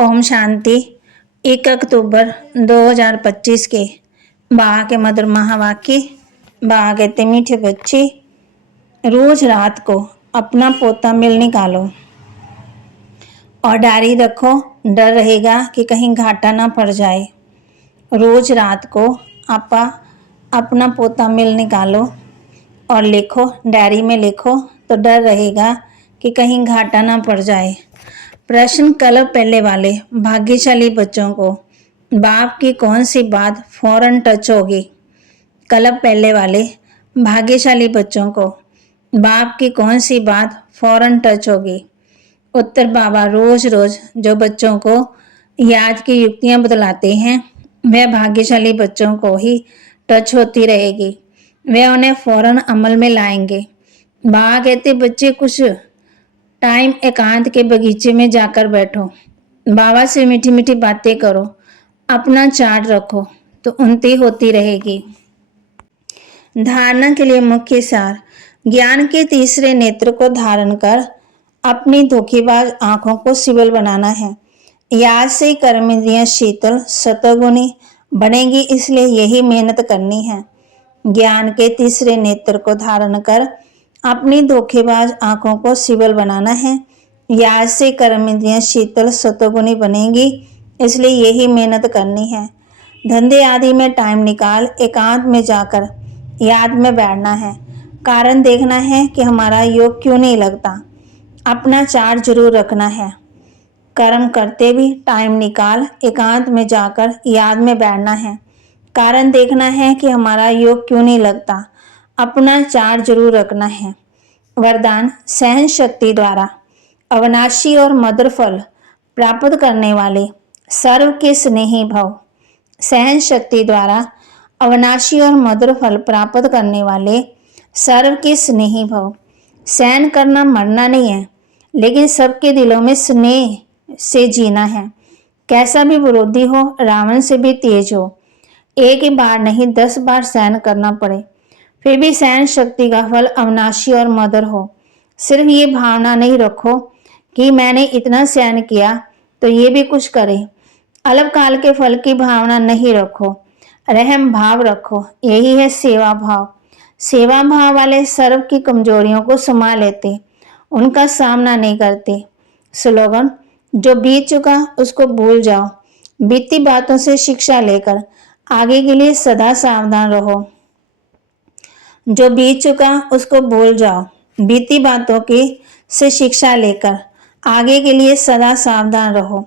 ओम शांति। 1 अक्टूबर 2025 के बाबा के मधुर महावाक्य। बाबा कहते, मीठे बच्चे, रोज रात को अपना पोता मिल निकालो और डायरी रखो। डर रहेगा कि कहीं घाटा ना पड़ जाए। रोज रात को आपा अपना पोता मिल निकालो और लिखो, डायरी में लिखो, तो डर रहेगा कि कहीं घाटा ना पड़ जाए। प्रश्न कल पहले वाले भाग्यशाली बच्चों को बाप की कौन सी बात फौरन टच होगी? कल पहले वाले भाग्यशाली बच्चों को बाप की कौन सी बात फौरन टच होगी? उत्तर, बाबा रोज रोज जो बच्चों को याद की युक्तियां बतलाते हैं वह भाग्यशाली बच्चों को ही टच होती रहेगी। वे उन्हें फौरन अमल में लाएंगे। बाबा कहते, बच्चे कुछ टाइम एकांत के बगीचे में जाकर बैठो, बाबा से मीठी मीठी बातें करो, अपना चार्ट रखो, तो उन्नति होती रहेगी। धारणा के लिए मुख्य सार, ज्ञान के तीसरे नेत्र को धारण कर अपनी धोखेबाज आंखों को सिविल बनाना है। याद से कर्म इंद्रियां शीतल सतगुणी बनेगी, इसलिए यही मेहनत करनी है। ज्ञान के तीसरे नेत्र को धारण कर अपनी धोखेबाज आंखों को सिविल बनाना है। याद से कर्म इंद्रियां शीतल सतोगुणी बनेंगी, इसलिए यही मेहनत करनी है। धंधे आदि में टाइम निकाल एकांत में जाकर याद में बैठना है। कारण देखना है कि हमारा योग क्यों नहीं लगता। अपना चार्ट जरूर रखना है। कर्म करते भी टाइम निकाल एकांत में जाकर याद में बैठना है। कारण देखना है कि हमारा योग क्यों नहीं लगता। अपना चार्ट जरूर रखना है। वरदान, सहन शक्ति द्वारा अविनाशी और मधुर फल प्राप्त करने वाले सर्व के स्नेही भव। सहन शक्ति द्वारा अविनाशी और मधुर फल प्राप्त करने वाले सर्व के स्नेही भव। सहन करना मरना नहीं है, लेकिन सबके दिलों में स्नेह से जीना है। कैसा भी विरोधी हो, रावण से भी तेज हो, एक ही बार नहीं 10 बार सहन करना पड़े, फिर भी सहन शक्ति का फल अविनाशी और मधुर हो। सिर्फ ये भावना नहीं रखो कि मैंने इतना सहन किया तो ये भी कुछ करे। अल्पकाल के फल की भावना नहीं रखो, रहम भाव रखो। यही है सेवा भाव। सेवा भाव वाले सर्व की कमजोरियों को समा लेते, उनका सामना नहीं करते। स्लोगन, जो बीत चुका उसको भूल जाओ। बीती बातों से शिक्षा लेकर आगे के लिए सदा सावधान रहो। जो बीत चुका उसको भूल जाओ। बीती बातों की से शिक्षा लेकर आगे के लिए सदा सावधान रहो।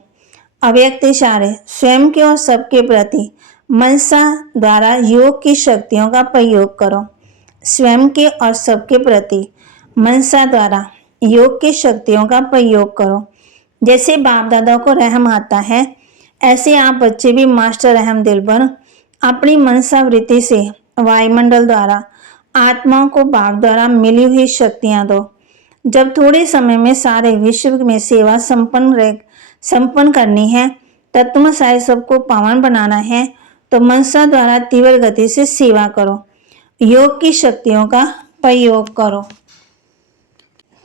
अव्यक्त इशारे, स्वयं के और सबके प्रति मनसा द्वारा योग की शक्तियों का प्रयोग करो। स्वयं के और सबके प्रति मनसा द्वारा योग की शक्तियों का प्रयोग करो। जैसे बाप दादा को रहम आता है, ऐसे आप बच्चे भी मास्टर रहम दिल बन अपनी मनसा वृत्ति से वायुमंडल द्वारा आत्माओं को बाप द्वारा मिली हुई शक्तियां दो। जब थोड़े समय में सारे विश्व में सेवा संपन्न करनी है, तत्व साय सबको पावन बनाना है, तो मनसा द्वारा तीव्र गति से सेवा करो। योग की शक्तियों का प्रयोग करो।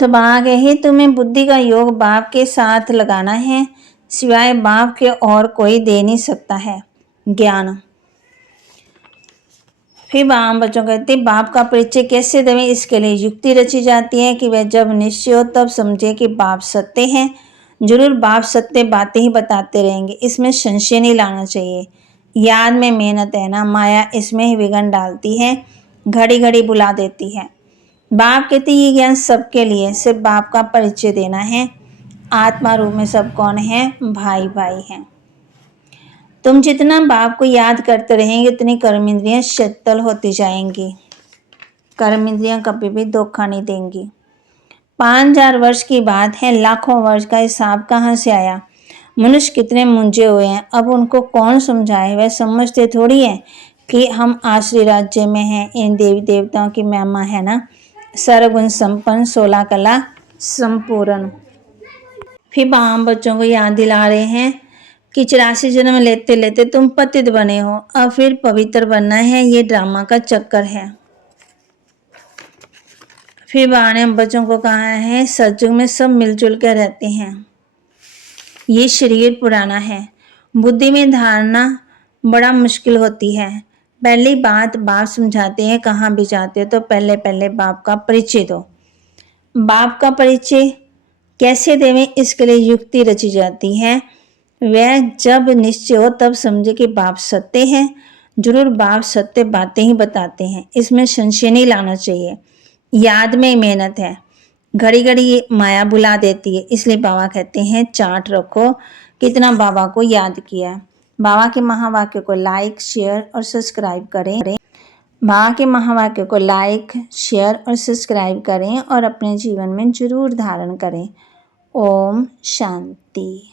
तो बाग है, तुम्हें बुद्धि का योग बाप के साथ लगाना है, सिवाय बाप के और कोई दे नहीं सकता है ज्ञान। फिर बाम बच्चों कहते, बाप का परिचय कैसे देवें? इसके लिए युक्ति रची जाती है कि वह जब निश्चय हो तब समझे कि बाप सत्य हैं। जरूर बाप सत्य बातें ही बताते रहेंगे, इसमें संशय नहीं लाना चाहिए। याद में मेहनत है ना, माया इसमें ही विघ्न डालती है, घड़ी घड़ी बुला देती है। बाप कहते, ये ज्ञान सबके लिए, सिर्फ बाप का परिचय देना है। आत्मा रूप में सब कौन है? भाई भाई हैं। तुम जितना बाप को याद करते रहेंगे उतनी कर्म इंद्रियां शीतल होती जाएंगी। कर्म इंद्रियां कभी भी धोखा नहीं देंगी। 5000 वर्ष की बात है, लाखों वर्ष का हिसाब कहाँ से आया? मनुष्य कितने मुंझे हुए हैं, अब उनको कौन समझाए? वह समझते थोड़ी है कि हम आश्री राज्य में हैं। इन देवी देवताओं की महिमा है ना, सर्वगुण संपन्न 16 कला संपूर्ण। फिर बाम बच्चों को याद दिला रहे हैं कि 84 जन्म लेते लेते तुम पतित बने हो, अब फिर पवित्र बनना है, ये ड्रामा का चक्कर है। फिर बाबा ने बच्चों को कहा है, सत्युग में सब मिलजुल कर रहते हैं। ये शरीर पुराना है। बुद्धि में धारणा बड़ा मुश्किल होती है। पहली बात बाप समझाते हैं, कहाँ भी जाते हो तो पहले पहले बाप का परिचय दो। बाप का परिचय कैसे देवें, इसके लिए युक्ति रची जाती है। वह जब निश्चय हो तब समझे कि बाप सत्य हैं। जरूर बाप सत्य बातें ही बताते हैं, इसमें संशय नहीं लाना चाहिए। याद में मेहनत है, घड़ी घड़ी माया बुला देती है, इसलिए बाबा कहते हैं चार्ट रखो कितना बाबा को याद किया है। बाबा के महावाक्य को लाइक, शेयर और सब्सक्राइब करें। बाबा के महावाक्य को लाइक, शेयर और सब्सक्राइब करें और अपने जीवन में जरूर धारण करें। ओम शांति।